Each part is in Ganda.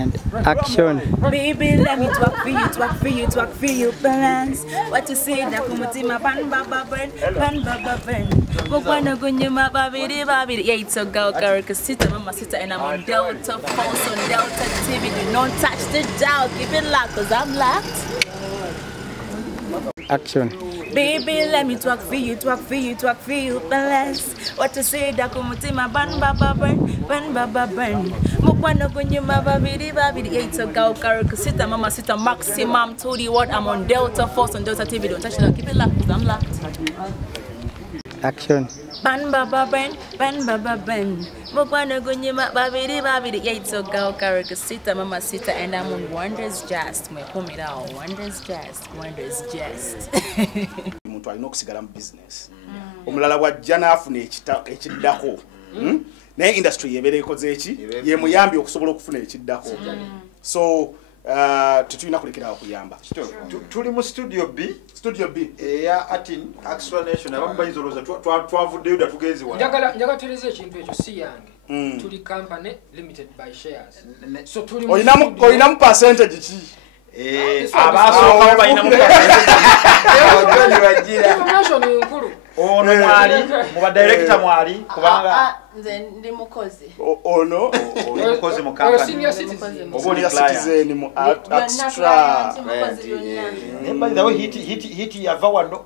And action. Baby, let me talk for you, talk for you, talk for you, balance. What you say, that kumutima pan baba burn, pan baba burn. Mukwana gunyuma babidi babidi. Yeah, it's a girl, Karole Kasita, mama sita, and I'm on Delta Force on Delta TV. Do not touch the dial, keep it locked, cause I'm locked. Action. Baby, let me talk for you, talk for you, talk for you, balance. What you say, that kumutima pan baba burn. Mukwana gunyuma babidi babidi. Yeah, it's a girl, Karole Kasita, mama sita, maximum. Told you what, I'm on Delta Force on Delta TV. Don't touch it, keep it locked, cause I'm locked. Action. Ban baba ben. Mukwana gunyuma babidi babidi. Yeah, it's a girl, Karole Kasita, mama sita, and I'm on Wonders Just. Me come it out, Wonders Just. Muntu alina okusigala mu business. Omulala bw'ajja n'afuna ekiddako. Naye industry yebeera ekoze eki? Ye muyambi okusobola okufuna ekiddako. So tetulina kulekerawo kuyamba. Tuli mu studio B. Eya Atin explanation abamu bayizoloza twavuddeyo da tugezi wala. Njaga tereza ekintu ekyo si yange. Tuli company limited by shares. So tuli olinamu percentage ki? Abasooka balina mu information nkulu. Ono mwali muba director mwali kubanga nze ndi mukozi. Ono mukozi mu company. Senior citizen. Obuli citizen mu extra. By the way hit yava wano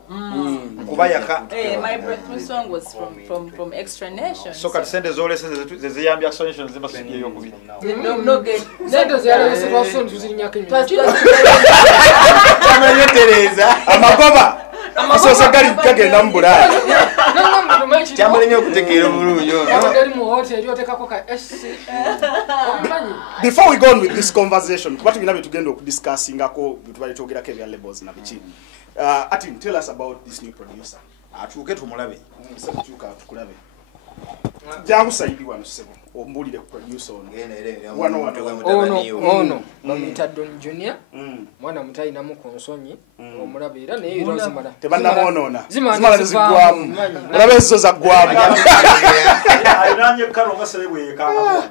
kuba yaka. My breakthrough song was from Extra Nation. So kati sente zole ziyambya extensions zimasubiye yokubiri. No good. Sente ziyala situation tuzinyaka nnyo. Amanye Tereza. Amagoba. Asosa gali kagenda mu Bulaya. Kyamulemye okutegeera obulungi. Before we go on with this conversation, kuba tulina byetugenda okudiscussingako byetubali twogerako ebya labels na biki. Atin, tell us about this new producer. Atuuke tumulabe. Tukulabe. Jangu saidi wano sebo. Ombulire ku producer ono. Ono. Bamuyita Don Junior. Mwana mutalina mu konsonyi. Omulabe era naye ero zimala. Tebannamuonoona. Zimala zigwamu. Olabe ezo zaggwamu. Ayinanye Karole Kasita bwe yekanga.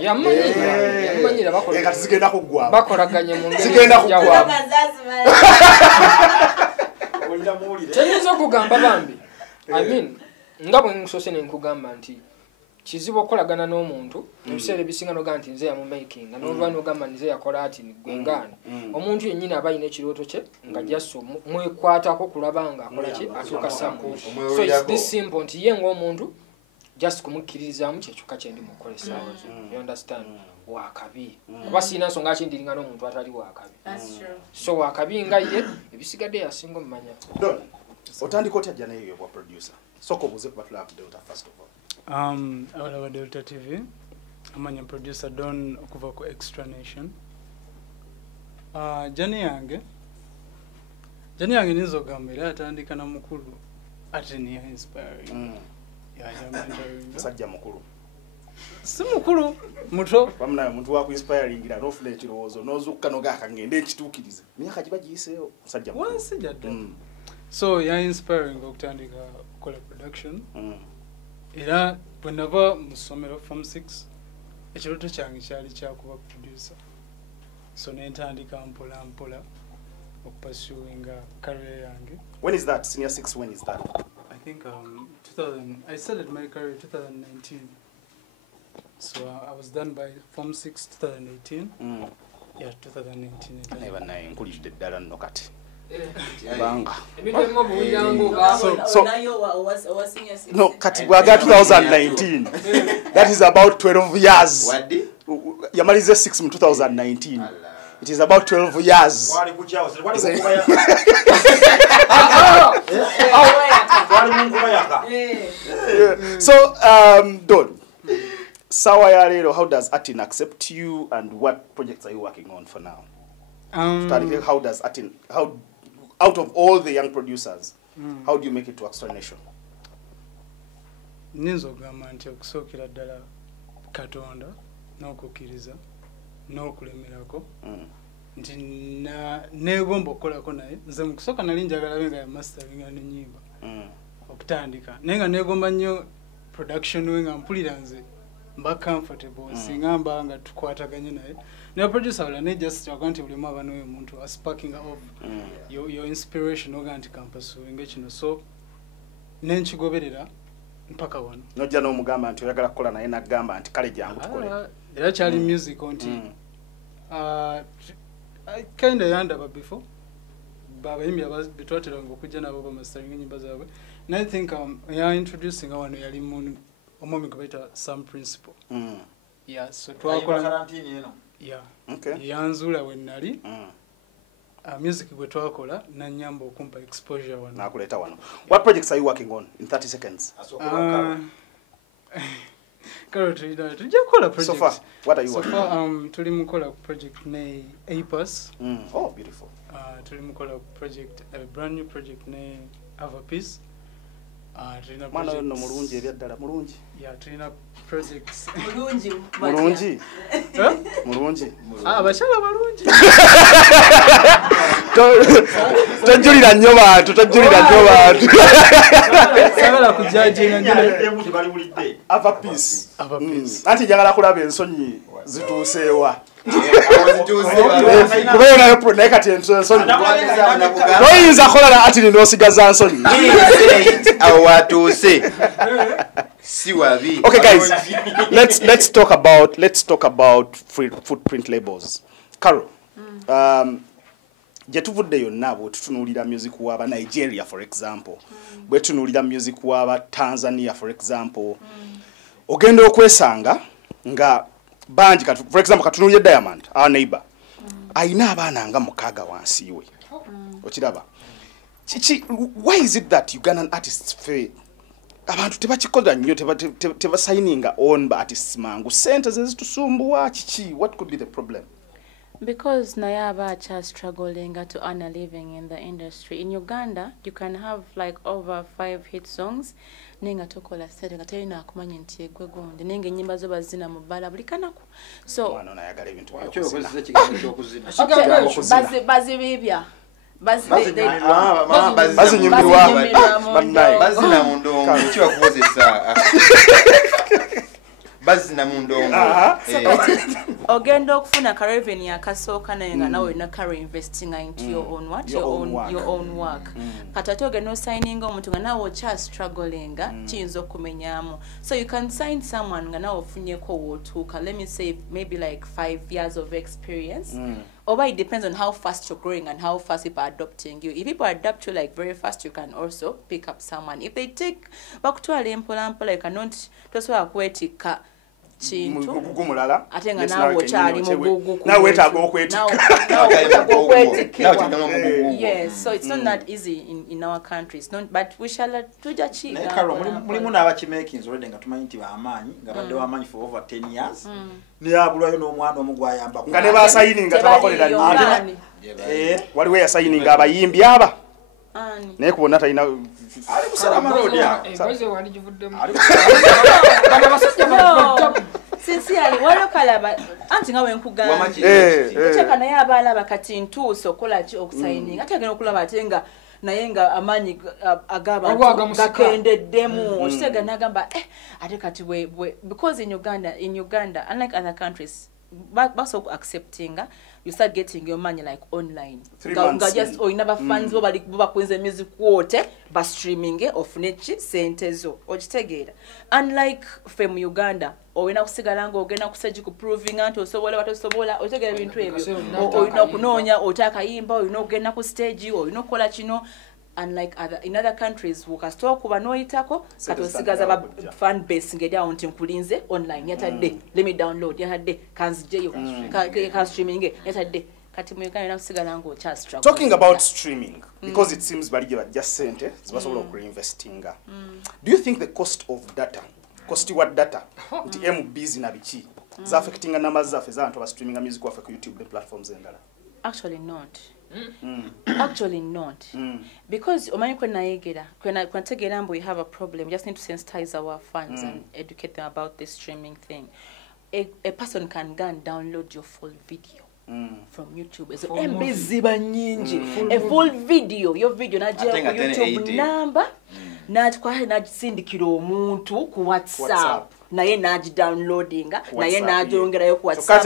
Yamanyira bakola. Kati zigenda kuggwamu. Bakolaganye mu ngeri. Zigenda kuggwamu. Kyayinza okugamba bambi. I mean, nga bwe nsose ne nkugamba nti kizibu okolagana n'omuntu ebiseera ebisinga noga nti nze yamumaking n'oluvannyuma ogamba nze yakola ati gwengaana omuntu yennyini aba alina ekirooto kye nga jasso mwekwatako kulaba nga akola ki atuuka samu. So it's this simple nti ye ng'omuntu just kumukkiririzaamu kyekyoka kye ndi mukola essaawa zo. You understand? Wakabi kuba siina nsonga ki ndiringa n'omuntu atali wakabi. So wakabi nga ye ebisigadde yasinga omumanya. Otandika otya naye bwa producer. Soko buze kubatula ku Delta first of all. Abala Delta TV. Amanya producer Don okuva ku Extra Nation. Jani yange nizo gambira atandika na mukulu ate ni inspiring. Sajja mukulu. Si mukulu muto. Bamna muntu wa ku inspiring ira nofuna ekirowoozo nozukka noga akangende ekituukirize. Myaka giba giyiseeyo sajja mukulu. Wasijja So ya inspiring okutandika kola production. Era bwenava mu ssomero form 6 ekirooto kyange kyali kyakuba producer. So nentandika mpola okupursuinga career yange. When is that? Senior 6, when is that? I think 2000. I started my career 2019. So I was done by form 6 2018. Yeah, 2019. Never naye nkulidde ddala nno kati. Banga. No, kati bwaga 2019. That is about 12 years. What? Yamalize 6 mu 2019. It is about 12 years. Wali kujawo. So, Don, Sawa ya lero, how does Atin accept you and what projects are you working on for now? How does Atin, out of all the young producers, how do you make it to Extra Nation? Ninzo gamba nti okusookera ddala Katonda n'okukkiriza n'okulemerako nti neegomba okukolako naye nze mu kusooka nali njagala be nga ya masteringa n'ennyimba okutandika naye nga neegomba nnyo production we nga mpulira nze mba comfortable singa mbanga tukwataganye naye ne producer wala ne just akanti buli maba no omuntu a sparking of your inspiration oganti campus engagement so nenchigoberera mpaka wano nojja no mugamba nti oyagala kukola naye nagamba nti kale jangu tukole era chali music onti I kind of yandaba before baba yimi abitwatira ngo kujja nabo ba mastering nyimba zawe and I think ya introducing awano yali mun omomi kubaita some principle yeah so twakola quarantine eno yeah okay yanzula wenali music gwe twakola na nyambo okumpa exposure wano nakuleta wano what projects are you working on in 30 seconds Karole tujja kola project so far what are you working on tuli mukola project ne APAS oh beautiful tuli mukola project a brand new project ne have a piece tulina project no mulungi ebyaddala mulungi yeah tulina projects mulungi mulungi abashala balungi tojulira nnyo bantu sagala kujajinga njye bali bulidde ava peace anti njagala kulaba ensonyi zituuseewa kubeera naye kati ensonyi toyinza kola ati ninosigaza nsonyi awo watuuse si wabi. Okay guys, let's talk about footprint labels. Karole, jetuvudde yonna bwetutunuulira music waba Nigeria for example, bwetutunuulira music waba Tanzania for example, ogenda okwesanga nga banji for example katunuulire Diamond our neighbor ayina abaana nga mukaaga wansi we okiraba why is it that Ugandan artists fail abantu tebakikola nnyo tebasigninga on ba artists mangu sente zezitusumbuwa kiki what could be the problem? Because Nayaba are struggling to earn a living in the industry. In Uganda, you can have like over 5 hit songs. Nenga tokola sete ngateri na kumanya nti egwegonde nenge nyimba zo bazina mubala bulikanako. So wana nayagala ebintu byo okuziza kigambo ky'okuzina. Bazi bibya. Bazina mu ndongo kiwa kukozesa. Bazina mu ndongo. Ogenda okufuna ka revenue akasooka naye nga nawe na current investing into your own work. Katato ogenda signing omuntu nga nawe ocha struggling kiyinza okumenyamu. So you can sign someone nga nawe ofunyeko wotuuka, let me say maybe like 5 years of experience. Or it depends on how fast you're growing and how fast people are adopting you. If people adopt you like very fast, you can also pick up someone. If they take back to a lempolampo, you cannot tosobola kwetika chintu gugumulala atenga nawe ochali mugugu nawe wetaaga okwetika yes, so it's not that easy in our country. It's not, but we shall tujachiga. Karole mulimu n'abakimakings already nga tumanyi nti baamanyi nga badde baamanyi for over 10 years. Niyabulwayo n'omwana omugwayamba nga ne basayininga tabakolera nnyo waliwo yasayininga abayimbi aba naye kubona talina ali musalama road sincerely walokalaba anti nga wenkugamba cheka naye abalaba kati ntuuso kola ki okusayininga ate agenda okulaba ate nga naye nga amanyi agaba gakendeddemu okitega nagamba ate kati because in Uganda unlike other countries baso accepting you start getting your money like online just oinaba fans bo bali bakwenza music quote ba streaming ofune chi sentezo okitegeera unlike from Uganda oyina kusigala ngo ogenda kuseji ku proving anti osobola watosobola otegeera ebintu ebyo oyina kunoonya otaka yimba oyina ogenda ku stage oyina kola kino. Unlike in other countries, wukasitoka kuba noyitako kati osigaza ba fan base ngedi awo nti nkulinze online yatadde let me download yatadde kanzijeyo ka streaming yatadde kati mu Uganda nakusigala ngo cha struggle. Talking about streaming because it seems bali just sente zibasobola okuinvestinga. Do you think the cost of data what data nti MBs na biki za affecting numbers zafe za abantu ba streaming music wa ku YouTube platforms endala? Actually not. Actually not. Because omanyi kwenayegera kwenategera mbo we have a problem. We just need to sensitize our fans and educate them about this streaming thing. A person can go and download your full video from YouTube. So embeziba nyingi. A full video, your video na je ku YouTube number na sindikira omuntu ku WhatsApp. naye naji downloadinga naye najongerayo ku WhatsApp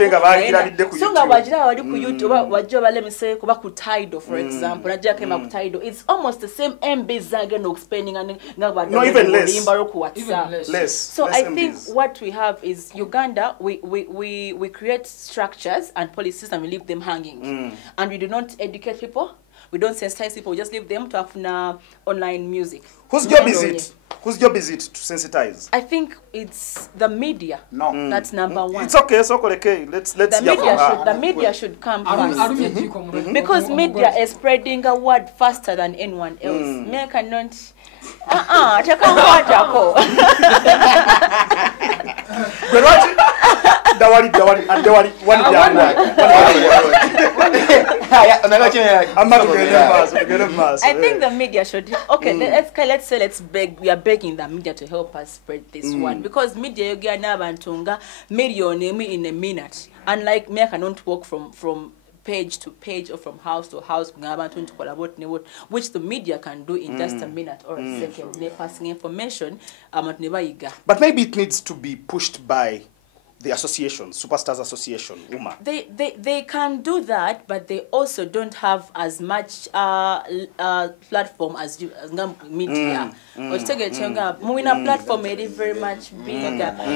so nga wagira wali ku YouTube wajjo balemise kuba ku Tidal for example najja kema ku Tidal it's almost the same MBs again expanding and no even less ku WhatsApp less so less I MBs. think what we have is Uganda we create structures and policies and we leave them hanging and we do not educate people. We don't sensitize people, we just leave them to have online music. Whose job is it? Whose job is it to sensitize? I think it's the media. No. That's number one. It's okay, it's okay. Let's hear from her. The media should come first. Because media is spreading a word faster than anyone else. Me cannot I think the media should let's say we are begging the media to help us spread this one because media you get n'abantu million in a minute unlike me I cannot walk from page to page or from house to house which the media can do in just a minute or a second. They're passing information but maybe it needs to be pushed by the association, Superstars Association, UMA. They can do that, but they also don't have as much platform as media. Moving platform is very much bigger. We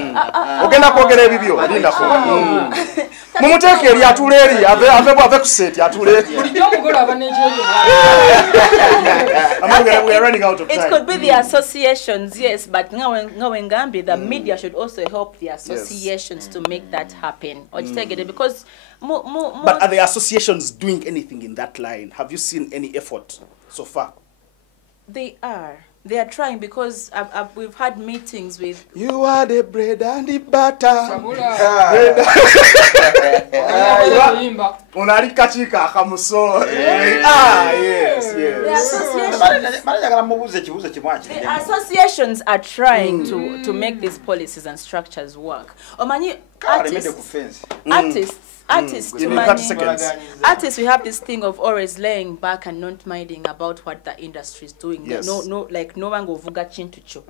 are running out of time. It could be the associations, yes, but the media should also help the associations to make that happen. Because but are the associations doing anything in that line? Have you seen any effort so far? They are trying because we've had meetings with. You are the bread and the butter. The associations are trying to make these policies and structures work. Artists, we have this thing of always laying back and not minding about what the industry is doing. Yes. No one go vuga chintu cho.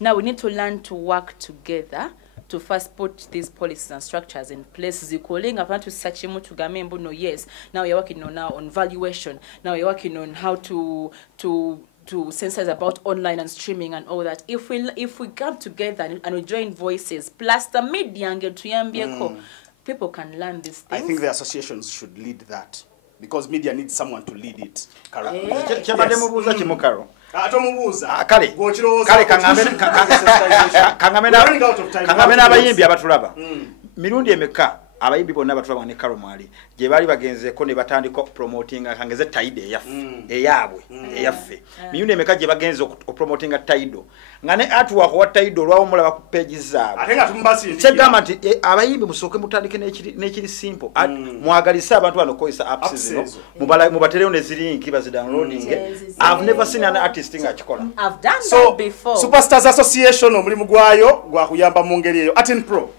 Now we need to learn to work together to first put these policies and structures in place. Yes. Now we're working on valuation. Now we're working on how to sensitize about online and streaming and all that. If we come together and we join voices plus the media and get to people can learn these things. I think the associations should lead that because media needs someone to lead it. abayimbi bonna batulaba ne Karomali gye bali bagenzeeko ne batandika promotinga kangeze Tidal eyabwe eyaffe miyundi emeka gye bagenze promotinga Tidal nga ne artwork wa Tidal lwawo mulaba ku page zaabwe ate nga tumbasi kyegamba nti abayimbi musooke mutandike n'ekiri simple mwagalisa abantu bano koyisa apps zino mubatereyo ne zirinki bazi downloading. I've never seen an artist ng'akikola. I've done that before. Superstars Association omulimu gwayo gwakuyamba mu ngeri eyo. Atin Pro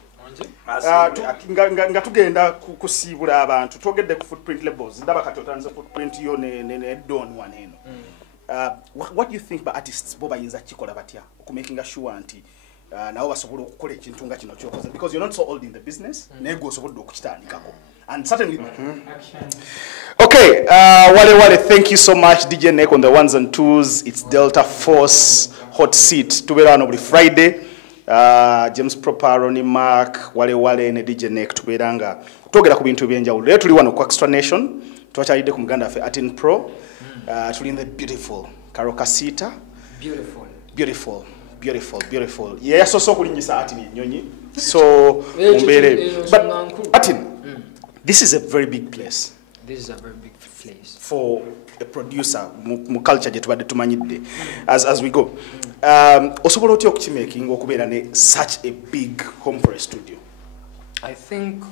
nga tugenda kusiibula abantu twogedde ku footprint labels ndaba katotanze footprint yo ne Don one eno. What do you think ba artists bo bayinza kikola batya okumakinga sure nti nabo basobola okukola ekintu nga kino kyokoze because you're not so old in the business naye gwe osobodde okukitandikako and certainly Okay, wale thank you so much DJ Nick on the ones and twos. It's Delta Force Hot Seat tubeera wano buli Friday. James Proparoni Mark wale ne DJ Nick tubeeranga twogera ku bintu ebyenjawulo. Leero tuli wano ku Extra Nation twakyalidde ku muganda ffe Atin Pro. Tuli in the beautiful Karole Kasita. Beautiful. Yeah, so kulinyisa Atin ennyonyi. So umbeere. But Atin, this is a very big place. This is a very big place for a producer mu culture gye tubadde tumanyidde as we go. Osobola otya okukimaking okubeera ne such a big home for a studio? I think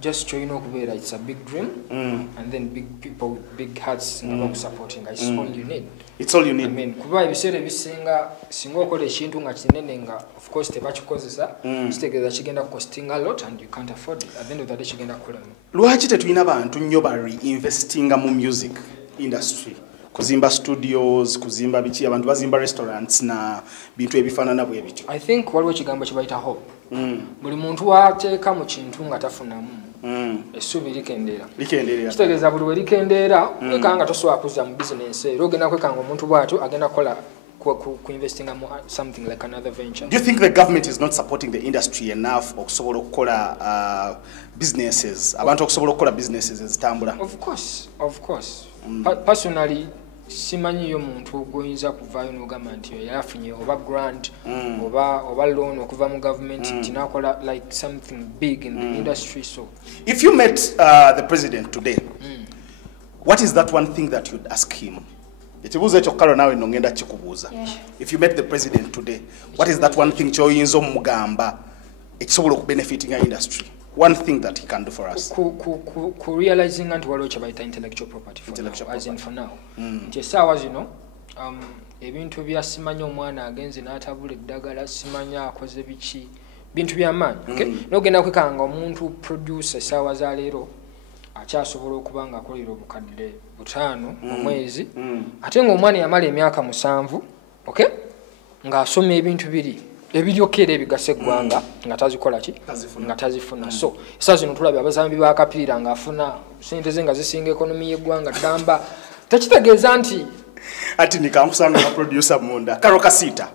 just showing okubeera it's a big dream and then big people with big hearts supporting. It's all you need. It's all you need. I mean kuba ebiseera ebisinga singa okola ekintu nga kinene nga of course tebakikozesa kitegeeza kigenda costing a lot and you can't afford it. At the end of the day kigenda kulema. Lwaki tetulina bantu nnyo ba reinvestinga mu music industry kuzimba studios, kuzimba bichi abantu bazimba restaurants na bintu ebifanana bwe bityo. I think waliwo ekigambo kye bayita hope. Buli muntu wateeka mu kintu nga tafunamu. Essuubi likendeera. Kitegeeza buli we likendeera kwekanga tosobola kuzza mu business era ogenda kwekanga omuntu bw'atyo agenda kukola investing in something like another venture. Do you think the government is not supporting the industry enough okusobola okukola businesses? Abantu okusobola okukola businesses ezitambula? Of course. Personally, simanyi yo muntu goyinza kuvaayo n'ogamba nti yafunye oba grant oba loan okuva mu government tinakola like something big in the industry. So if you met the president today, what is that one thing that you'd ask him? Ekibuuzo ekyo Karole nawe nno ngenda kikubuuza. If you met the president today, what is that one thing ky'oyinza omugamba ekisobola okubenefitinga industry? One thing that he can do for us. Realizing nti waliwo kye bayita intellectual property for now. Nti essaawa zino ebintu bya simanya omwana agenze n'atabula eddagala simanya akoze biki bintu by'amaanyi. N'ogenda kwekanga omuntu producer essaawa za leero akyasobola okuba nga akolera obukadde 5 mu mwezi ate ng'omwana yamala emyaka 7 ng'asoma ebintu biri ebiryokera ebigasa eggwanga nga tazikola ki nga tazifuna. So essaawa zino tulabye abazambi b'akapiira ng'afuna sente ze nga zisinga ekonomi y'eggwanga ddamba tekitegeeza nti ati nikankusanga na producer munda. Karole Kasita,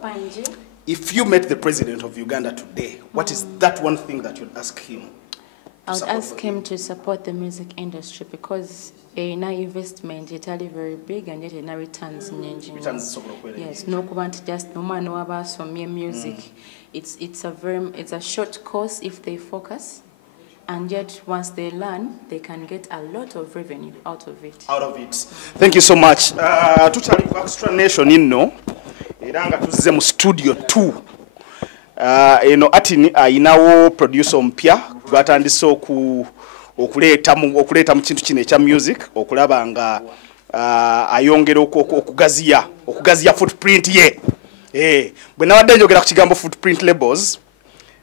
if you met the president of Uganda today, what is that one thing that you'd ask him? I would ask him to support the music industry because na investment etali very big and yet na returns nyingi. Yes, no kubanti just no man waba asomye music. It's a short course if they focus, and yet once they learn they can get a lot of revenue out of it. Thank you so much. Tuchali ku Extra Nation inno era nga tuzze mu studio 2. Eno ati ayinawo producer mpya gwatandise okuleta mu kintu kino ekya music okulaba nga ayongera okugaziya footprint ye. Bwe nawadde njogera ku kigambo footprint labels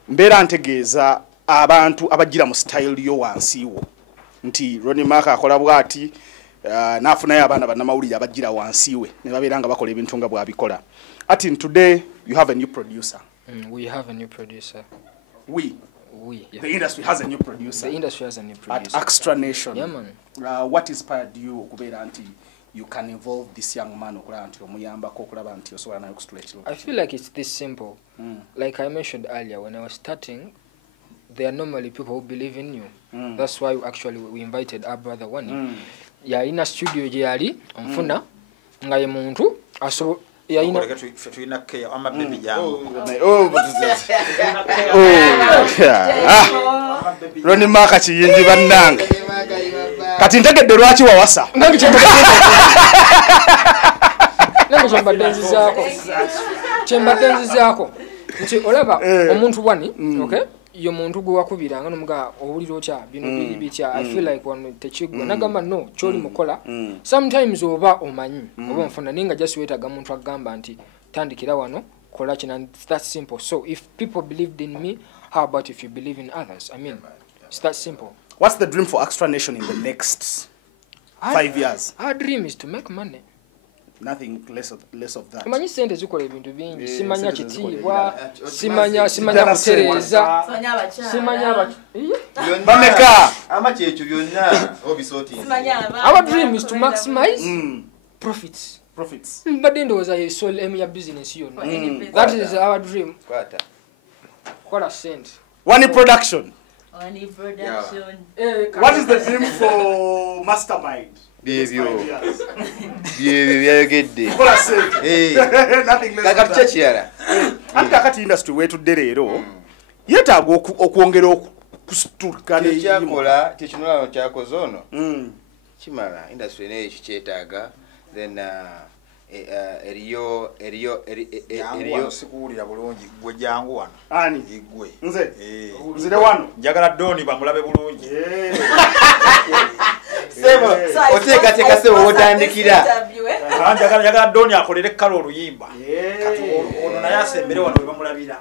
mbeera ntegeeza abantu abagira mu style yo wansiwo nti Ronnie Mark akola bwati nafunayo abaana bannamawulire abagira wansiwe ne babeera nga bakola ebintu nga bwabikola. Ati today you have a new producer. We have a new producer. We. Yeah. The industry has a new producer. The industry has a new producer. At Extra Nation. Yeah, man. What inspired you okubeera nti you can involve this young man okulaba nti omuyambako okulaba nti osobola nayo okustretch? I feel like it's this simple. Like I mentioned earlier, when I was starting, there are normally people who believe in you. That's why we invited our brother Wani. Yalina studio gye yali onfuna nga ye muntu aso yalina tulina ke ama baby jangu. Ronnie Mark kiyingi bannange. Kati ntegedde lwaki wawasa. Nange kyembadde nzizaako nti olaba omuntu Wani, okay? Yo muntu gwe wakubiranga nomuga obuliro kya bino biri bitya. I feel like one techigwa nagamba no choli mukola sometimes oba omanyi oba mfuna ninga just wetaga muntu agamba nti tandikira wano kola kina. It's that simple. So if people believed in me, how about if you believe in others? I mean, it's that simple. What's the dream for Extra Nation in the next 5 years? Our dream is to make money. Nothing less of that. Manyi sente zikola ebintu bingi. Simanya kitiibwa, simanya kutereza, simanya bameka amaki ekyo byonna obisoti. Our dream is to maximize profits. But then there was a sole aim ya business you know. That is our dream. What a cent. One production. What is the dream for Mastermind? Byebyo byayogedde. Nothing less. Kakati kirala. Kakati industry wetudde leero yeetaaga okwongera okusituka nekyakola tekinolano kyakoze ono kimala industry nayo kikyetaaga. Then eriyo sikuwulira bulungi gwe jangu wano. Ani igwe nzire wano njagala Doni bamulabe bulungi. Sebo oteekateeka sebo wotandikira. Njagala Doni akolere Karole oluyimba. Kati ono naye asembere wano we bamulabira.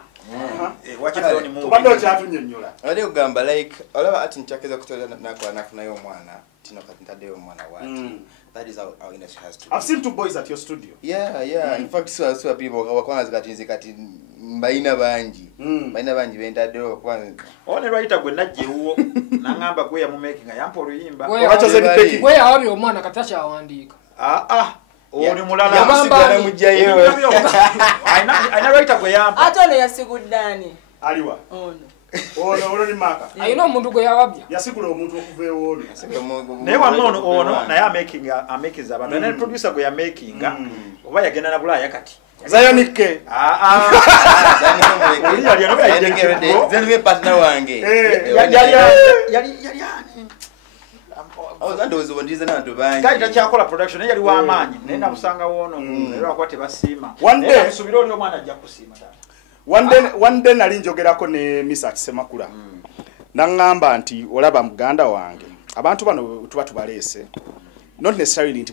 Wakidoni mu bando kyatunyonnyola ali kugamba like olaba ati nkyakeza kutola nakola nafunayo omwana tino kati ntaddeyo omwana wati That is how our industry has to be. I've seen 2 boys at your studio. Yeah. In fact, so people wakwana zikati mbaina banji. Mbaina banji bentaddewo kwanza. One writer gwe najjewo nangamba gwe ya mu making yampa oluyimba. Obachoze biteki. Gwe awabi omwana katacha awandika. Oli mulala yamusigala mujjayo. Aina writer gwe yampa. Atone yasigudani. Aliwa. Ono ni maka. Ayino omuntu gwe yawabya. Yasigula omuntu okuva ewono. Naye wano ono naye amakinga abantu. Ne producer gwe ya making oba yagenda na bulaya kati. Zayonike. Oli yali anoba yagenda. Zenwe partner wange. Yali ndozo bondize nantu bangi. Kali takyakola production naye yali w'amaanyi. Naye namusanga wono. Era wakwate basiima. One day nsubira oli omwana ajja kusiima dala. One day nali njogerako ne Misa Semakula. Nangamba nti olaba muganda wange. Abantu bano tuba tubaleese. Not necessarily